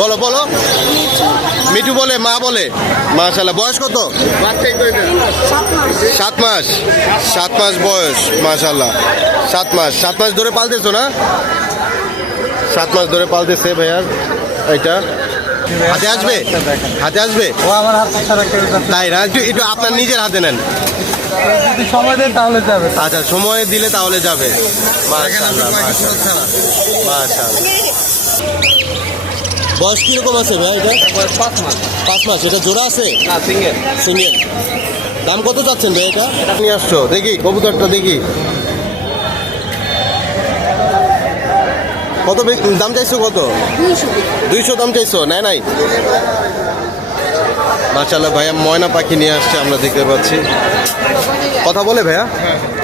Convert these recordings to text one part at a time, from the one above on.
বলো বলো। মিঠু বলে মা বলে। মাশাল্লাহ বয়স কত? সাত মাস। সাত মাস বয়স মাশাল্লাহ সাত মাস। সাত মাস ধরে পালতেছো না? সাত মাস ধরে পালতেছে ভাইয়ার এটা হাতে আসবে? হাতে আসবে? ও আমার হাত। তাই না? একটু একটু আপনার নিজের হাতে নেন। সময় দেন তাহলে যাবে। আচ্ছা সময় দিলে তাহলে যাবে। মাশাআল্লাহ, মাশাআল্লাহ, মাশাআল্লাহ। বয়স কীরকম আছে ভাই এটা? পাঁচ মাস। পাঁচ মাস এটা জোড়া আছে? না সিঙ্গেল। সিঙ্গেল। দাম কত চাচ্ছেন ভাই এটা? নিয়ে আসছো দেখি কবুতরটা দেখি। কত দাম চাইছো কত? দুইশো। দাম চাইছো নাই নাই? মাশাল্লাহ ভাইয়া ময়না পাখি নিয়ে আসছে আমরা দেখতে পাচ্ছি। কথা বলে ভাইয়া?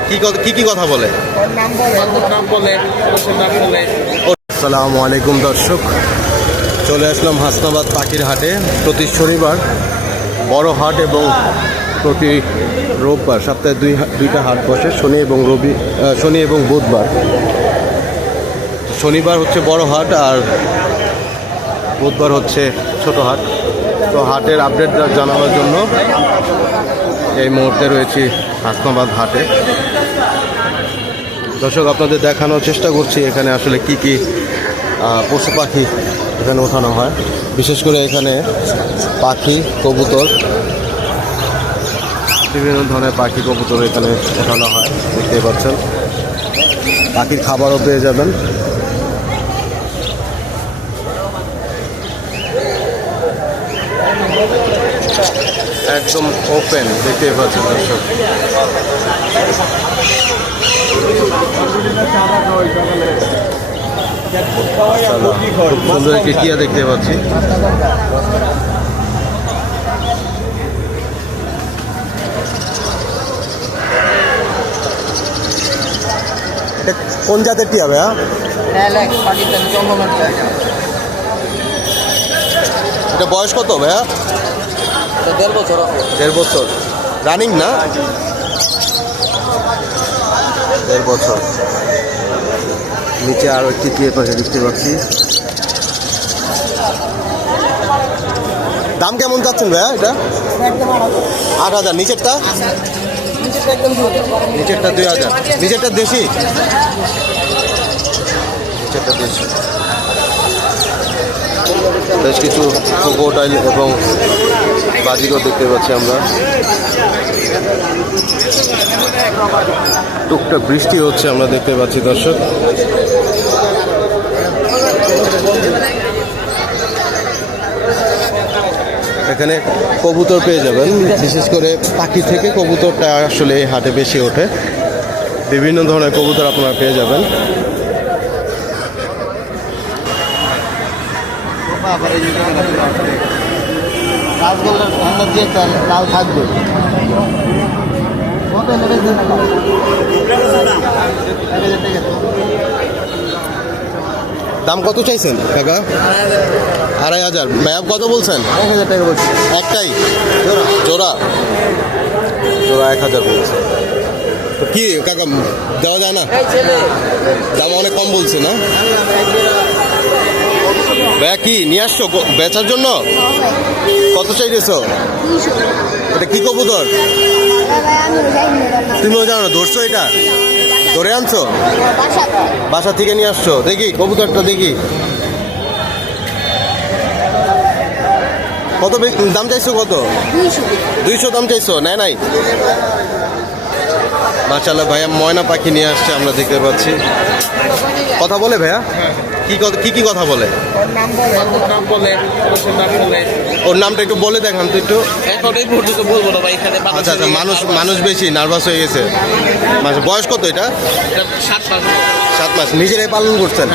কি কথা কি কি কথা বলে? নাম বলে নাম বলে। আসসালামু আলাইকুম দর্শক। চলে আসলাম হাসনাবাদ পাখির হাটে। প্রতি শনিবার বড় হাট এবং প্রতি রোববার সপ্তাহে দুই দুইটা হাট বসে, শনি এবং রবি শনি এবং বুধবার। শনিবার হচ্ছে বড় হাট আর বুধবার হচ্ছে ছোট হাট। তো হাটের আপডেট জানানোর জন্য এই মুহূর্তে রয়েছি হাসনাবাদ হাটে। দর্শক, আপনাদের দেখানোর চেষ্টা করছি এখানে আসলে কি কি পশু পাখি এখানে ওঠানো হয়। বিশেষ করে এখানে পাখি, কবুতর, বিভিন্ন ধরনের পাখি, কবুতর এখানে ওঠানো হয়। দেখতে পাচ্ছেন। পাখির খাবারও পেয়ে যাবেন। একদম ওপেন দেখতে পাচ্ছেন দর্শক। খুব সুন্দর একটি টিয়া দেখতে পাচ্ছি? এটা কোন জাতের টিয়া ভাইয়া এটা বয়স কত ভাইয়া দেড় বছর দেড় বছর। রানিং না? দেড় বছর। নিচে আরও একটি টিয়ে পাশে দেখতে পাচ্ছি। দাম কেমন যাচ্ছেন ভাইয়া এটা? আট হাজার, নিচেরটা? নিচেরটা দুই হাজার। নিচেরটা দেশি? নিচেরটা দেশি। বেশ কিছু ক্রোকোডাইল এবং বাজিকও দেখতে পাচ্ছি আমরা। টুকটাক বৃষ্টি হচ্ছে আমরা দেখতে পাচ্ছি, দর্শক। এখানে কবুতর পেয়ে যাবেন। বিশেষ করে পাখি থেকে কবুতরটা আসলে হাটে বেশি ওঠে। বিভিন্ন ধরনের কবুতর আপনারা পেয়ে যাবেন। রাজগোল্লার ঠান্ডা দিয়ে লাল থাকবে কত লেগেছে দাম কত চাইছেন কাকা? আড়াই হাজার। ম্যাপ কত বলছেন? এক হাজার টাকা বলছি। একটাই? জোড়া। জোড়া? জোড়া এক হাজার বলছে। তো কি কাকা দেওয়া যায় না? দাম অনেক কম বলছে না? কি? নিয়ে আসছো? বেচার জন্য? কত চাইতেছো? এটা কি কবুতর? তুমিও জানো ধরছো এটা? ধরে আনছো? বাসা থেকে নিয়ে আসছো? দেখি, কবুতরটা দেখি। কত দাম চাইছো কত? দুইশো দাম চাইছো নাই নাই? মাশাল্লাহ ভাইয়া, ময়না পাখি নিয়ে আসছে, আমরা দেখতে পাচ্ছি। কথা বলে ভাইয়া? কি কথা কি কি কথা বলে? নাম বলে। নাম বলে নাম বলে। ওর নামটা একটু বলে দেখান তো একটু। এখন এই মুহূর্তে তো বলব না ভাই এখানে আচ্ছা আচ্ছা মানুষ মানুষ বেশি নার্ভাস হয়ে গেছে। বয়স কত এটা? সাত মাস। সাত মাস নিজেরাই পালন করছেন?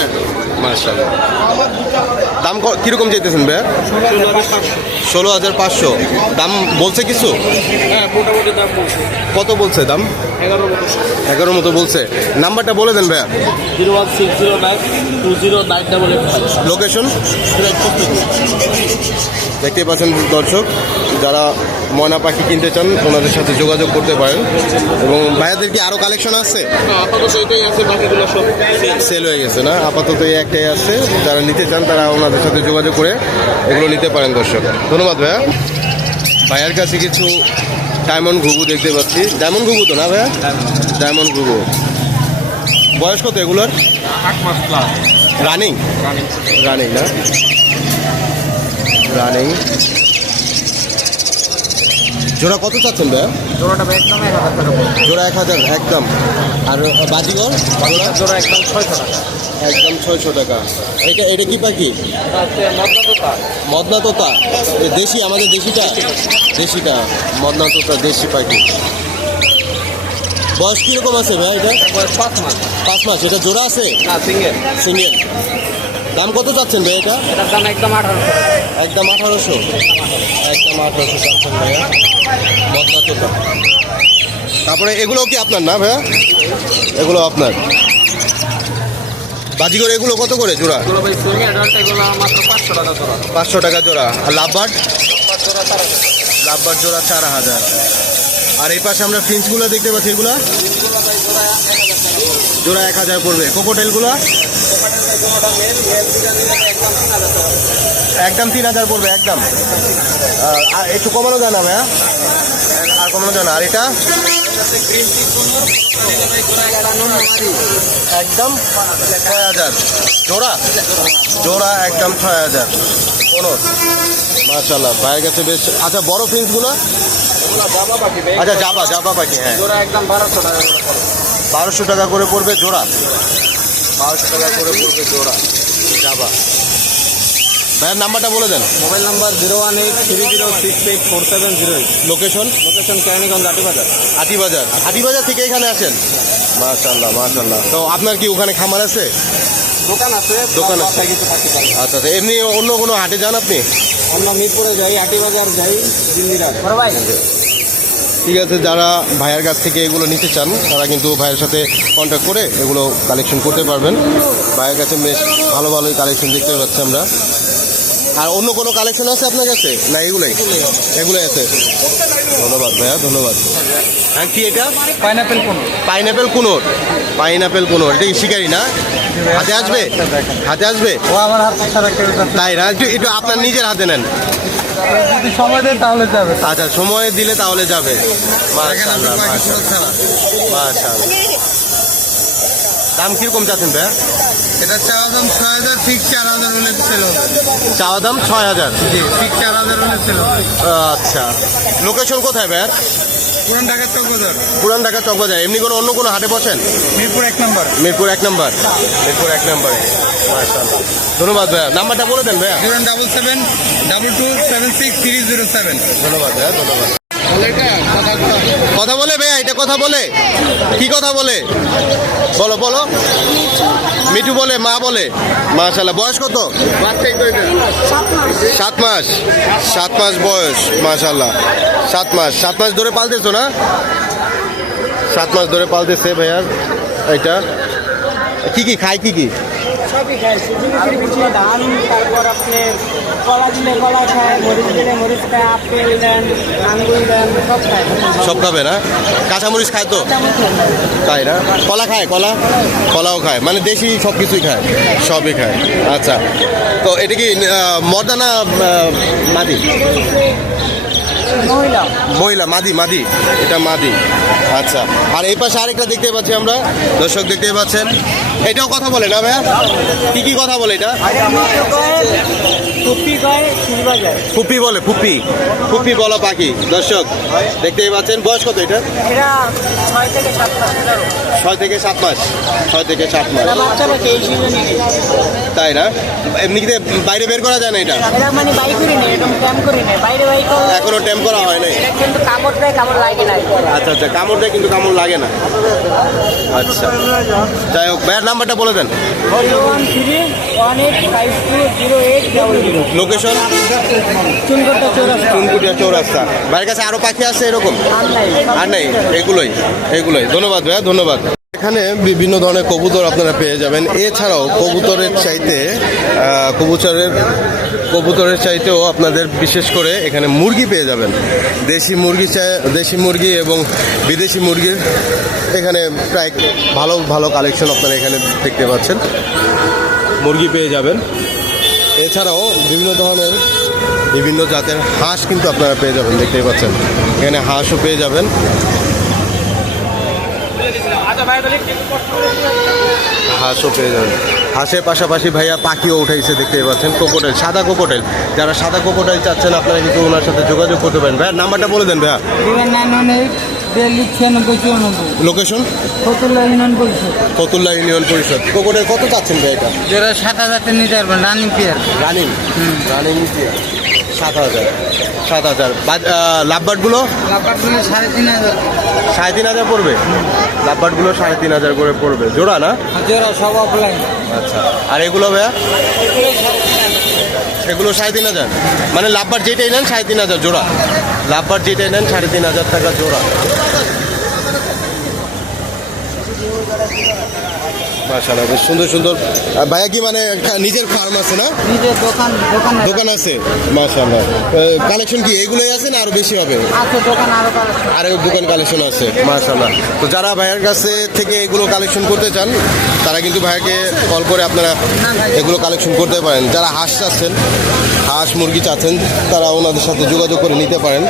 দাম কীরকম চাইতেছেন ভাইয়া? ষোলো হাজার পাঁচশো। দাম বলছে কিছু? কত বলছে দাম? এগারো মতো বলছে। নাম্বারটা বলে দেন ভাইয়া। Zero one six zero nine two zero nine double location? দেখতে পাচ্ছেন দর্শক যারা ময়না পাখি কিনতে চান ওনাদের সাথে যোগাযোগ করতে পারেন। এবং ভাইয়াদের কি আরও কালেকশন আছে? আপাতত এটাই আছে বাকিগুলো সব সেল হয়ে গেছে না? আপাতত এই একটাই আছে। যারা নিতে চান তারা ওনাদের সাথে যোগাযোগ করে এগুলো নিতে পারেন দর্শক। ধন্যবাদ ভাইয়া। ভাইয়ার কাছে কিছু ডায়মন্ড ঘুঘু দেখতে পাচ্ছি। ডায়মন্ড ঘুঘু তো না ভাইয়া? ডায়মন্ড ঘুঘু। বয়স কত এগুলোর? আট মাস প্লাস রানিং রানিং না? রানিং জোড়া কত চাচ্ছেন ভাইয়া? জোড়াটা একদম এক হাজার টাকা জোড়া এক হাজার একদম। আর বাজিগর বাংলার জোড়া একদম ছয়শো টাকা। একদম ছয়শো টাকা। এটা এটা কি পাখি? মদনা তোতা। মদনা তোতা? দেশি আমাদের দেশিটা? দেশিটা। মদনা তোতা দেশি পাখি। বয়স কীরকম আছে ভাই এটা? পাঁচ মাস। পাঁচ মাস। এটা জোড়া আছে? সিঙ্গেল সিঙ্গেল দাম কত চাচ্ছেন ভাই এটা? এটার দাম একদম আঠারোশো। একদম আঠারোশো? একদম আঠারোশো চাচ্ছেন ভাইয়া তোতা তারপরে এগুলো কি আপনার না ভাইয়া এগুলো আপনার। বাজিগর এগুলো কত করে জোড়া? পাঁচশো টাকা জোড়া। পাঁচশো টাকা জোড়া। আর লাভবার্ড পাঁচ জোড়া চার হাজার। জোড়া চার হাজার। আর এই পাশে আমরা ফিন্সগুলো দেখতে পাচ্ছি এগুলো? জোড়া এক হাজার পড়বে। কোকোটেলগুলো? একদম তিন হাজার পড়বে, একদম। আর- একটু কমানো যায় না, ভাইয়া? আর কমানো যায় না। আর এটা? একদম ছয় হাজার। জোড়া? জোড়া একদম ছয় হাজার। কোনো মাশাল্লাহ ভাইয়ের কাছে বেশ আচ্ছা বড় ফিন্সগুলো আচ্ছা জাবা জাবা পাখি হ্যাঁ। জোড়া একদম বারোশো টাকা বারোশো টাকা করে পড়বে জোড়া। বারোশো টাকা করে পড়বে জোড়া। জাবা ভাইয়ের নাম্বারটা বলে দেন। Mobile number zero one eight three zero six eight four seven zero eight. Location? Location Keraniganj Atibazar. Hatibazar Hatibazar থেকে এখানে আসেন? মাশাল্লাহ মাশাল্লাহ তো আপনার কি ওখানে খামার আছে? দোকান আছে দোকান আছে। আচ্ছা আচ্ছা এমনি অন্য কোনো হাটে যান আপনি? আমরা মিরপুরে যাই আটিবাজার যাই দিল্লিরা ভাই। ঠিক আছে যারা ভাইয়ের কাছ থেকে এগুলো নিতে চান তারা কিন্তু ভাইয়ের সাথে কন্ট্যাক্ট করে এগুলো কালেকশন করতে পারবেন। ভাইয়ের কাছে বেশ ভালো ভালোই কালেকশন দেখতে পাচ্ছি আমরা। আর অন্য কোনো কালেকশন আছে আপনার কাছে? না এগুলোই? এগুলোই আছে। ধন্যবাদ ভাইয়া ধন্যবাদ। হ্যাঁ কি এটা? পাইনাপেল কোন পাইনাপেল কুনোর। পাইনাপেল কুনোর। এটা শিকারি না? হাতে আসবে? হাতে আসবে? ও আমার হাত তাই না? একটু একটু আপনার নিজের হাতে নেন। যদি সময় দেন তাহলে যাবে। আচ্ছা সময় দিলে তাহলে যাবে। মাশাআল্লাহ, মাশাআল্লাহ, মাশাআল্লাহ। দাম কীরকম চাচ্ছেন ভাই এটা চাওয়া দাম ছয় হাজার ঠিক চার হাজার হলে সেল চাওয়া দাম ছয় হাজার? জি ঠিক চার হাজার হলে সেল আচ্ছা। লোকেশন কোথায় ভাইয়ার পুরান ঢাকার চৌকদার পুরান ঢাকা চকবাজার এমনি কোনো অন্য কোনো হাটে বসেন? মিরপুর এক নম্বর। মিরপুর এক নম্বর। মিরপুর এক নম্বরে। ধন্যবাদ ভাইয়া। নাম্বারটা বলে দেন ভাইয়া। Zero double seven double two seven six three zero seven. ধন্যবাদ ভাইয়া ধন্যবাদ। কথা বলে ভাইয়া এটা কথা বলে। কি কথা বলে? বলো বলো। মিঠু বলে, মা বলে। মাশাল্লাহ বয়স কত? সাত মাস। সাত মাস বয়স মাশাল্লাহ সাত মাস। সাত মাস ধরে পালতেছো না? সাত মাস ধরে পালতেছে ভাইয়ার এটা কি কি, খায় কি কি? সবই খায় ধান তারপর আপনি কলা দিলে কলা খায় মরিচ দিলে মরিচ খায় আপেল দেন আঙ্গুর দেন সব খায়। সব খাবে না? কাঁচামরিচ খায় তো? তাই না? কলা খায় কলা? কলাও খায় মানে দেশি সব কিছুই খায় সবই খায়। আচ্ছা তো এটা কি মর্দা না মাদি? মহিলা। মাদি মাদি। এটা মাদি। আচ্ছা। আর এই পাশে আরেকটা দেখতে পাচ্ছি আমরা। দর্শক দেখতে পাচ্ছেন। এটাও কথা বলে না ভাইয়া? কি কি কথা বলে এটা? ফুপি বলে ফুপি। ফুপি বলা পাখি। দর্শক দেখতেই পাচ্ছেন বয়স কত এটা ছয় থেকে সাত মাস। ছয় থেকে সাত মাস। তাই না? এমনি কি বাইরে বের করা যায় না এটা? মানে এখনও টেম করা হয় নাই? আচ্ছা আচ্ছা কামড় দেয় কিন্তু কামড় লাগে না। আচ্ছা। যাই হোক ভাইয়ের নাম্বারটা বলে দেন। One eight five two zero eight double zero location Chourasta. Chunkutia Chourasta. ভাইয়ের কাছে আরও পাখি আছে এরকম? আর নাই। এগুলোই এগুলোই। ধন্যবাদ ভাইয়া ধন্যবাদ। এখানে বিভিন্ন ধরনের কবুতর আপনারা পেয়ে যাবেন। এছাড়াও কবুতরের চাইতে কবুতরের কবুতরের চাইতেও আপনাদের বিশেষ করে এখানে মুরগি পেয়ে যাবেন। দেশি মুরগি চাই দেশি মুরগি এবং বিদেশি মুরগির এখানে প্রায় ভালো ভালো কালেকশন আপনারা এখানে দেখতে পাচ্ছেন। মুরগি পেয়ে যাবেন। এছাড়াও বিভিন্ন ধরনের বিভিন্ন জাতের হাঁস কিন্তু আপনারা পেয়ে যাবেন, দেখতেই পাচ্ছেন। এখানে হাঁসও পেয়ে যাবেন। হাঁসও পেয়ে যাবেন। হাঁসের পাশাপাশি ভাইয়া পাখিও উঠাইছে, দেখতেই পাচ্ছেন। কোকোটেল, সাদা কোকোটেল। যারা সাদা কোকোটেল চাচ্ছেন, আপনারা কিন্তু ওনার সাথে যোগাযোগ করতে পারেন। ভাইয়া, নাম্বারটা বলে দেন ভাইয়া। ছিয়ানব্বই চুরানব্বই লোকেশন ফতুল্লা ইউনিয়ন পরিষদ। ফতুল্লা ইউনিয়ন পরিষদ। কোকোটেল কত চাচ্ছেন ভাই এটা? যেটা সাত হাজার নিতে পারবেন রানিং পেয়ার রানিং রানিং সাত হাজার। সাত হাজার। লাভবার্ডগুলো? সাড়ে তিন হাজার। সাড়ে তিন হাজার পড়বে? লাভবার্ডগুলো সাড়ে তিন হাজার করে পড়বে। জোড়া না? জোড়া সব অফলাইন আচ্ছা। আর এগুলো ভাইয়া? এগুলো সাড়ে তিন হাজার। মানে লাভবার যেটাই নেন সাড়ে তিন হাজার জোড়া। লাভবার যেটাই নেন সাড়ে তিন হাজার টাকা জোড়া। মাশাআল্লাহ বেশ সুন্দর সুন্দর। ভাইয়া কি মানে একটা নিজের ফার্ম আছে না? নিজের দোকান দোকান দোকান আছে মাশাআল্লাহ। কালেকশন কি এগুলোই আছে না আরও বেশি হবে? আছে দোকান আরও কালেকশন আরও দোকান কালেকশন আছে মাশাআল্লাহ। তো যারা ভাইয়ের কাছে থেকে এগুলো কালেকশন করতে চান তারা কিন্তু ভাইয়াকে কল করে আপনারা এগুলো কালেকশন করতে পারেন। যারা হাঁস চাচ্ছেন হাঁস মুরগি চাচ্ছেন তারা ওনাদের সাথে যোগাযোগ করে নিতে পারেন।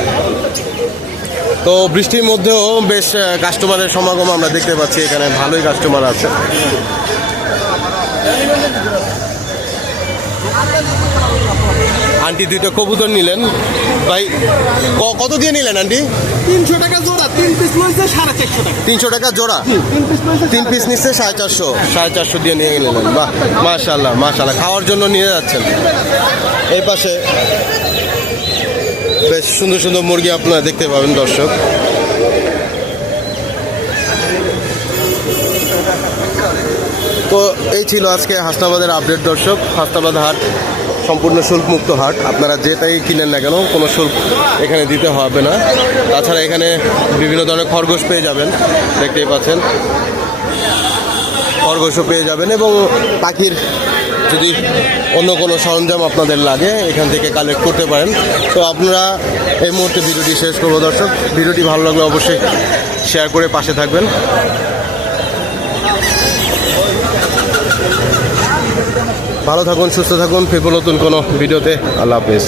তো বৃষ্টির মধ্যেও বেশ কাস্টমারের সমাগম আমরা দেখতে পাচ্ছি এখানে। ভালোই কাস্টমার আছে। আন্টি দুইটা কবুতর নিলেন। ভাই কত দিয়ে নিলেন আন্টি? তিনশো টাকা জোড়া তিন পিস মাংস সাড়ে চারশো টাকা। তিনশো টাকা জোড়া? তিন পিস তিন পিস নিচ্ছে সাড়ে চারশো। সাড়ে চারশো দিয়ে নিয়ে নিলেন বাহ মাশাল্লাহ মাশাল্লাহ খাওয়ার জন্য নিয়ে যাচ্ছেন। এই পাশে বেশ সুন্দর সুন্দর মুরগি আপনারা দেখতে পাবেন, দর্শক। তো এই ছিল আজকে হাসনাবাদের আপডেট দর্শক। হাসনাবাদ হাট, সম্পূর্ণ শুল্কমুক্ত হাট। আপনারা যেটাই কিনেন না কেন, কোনো শুল্ক এখানে দিতে হবে না। তাছাড়া এখানে বিভিন্ন ধরনের খরগোশ পেয়ে যাবেন, দেখতেই পাচ্ছেন। খরগোশও পেয়ে যাবেন এবং পাখির যদি অন্য কোনো সরঞ্জাম আপনাদের লাগে, এখান থেকে কালেক্ট করতে পারেন। তো আপনারা এই মুহূর্তে ভিডিওটি শেষ করব, দর্শক। ভিডিওটি ভালো লাগলে অবশ্যই শেয়ার করে পাশে থাকবেন। ভালো থাকুন, সুস্থ থাকুন। ফেরবো নতুন কোনো ভিডিওতে। আল্লাহ হাফেজ।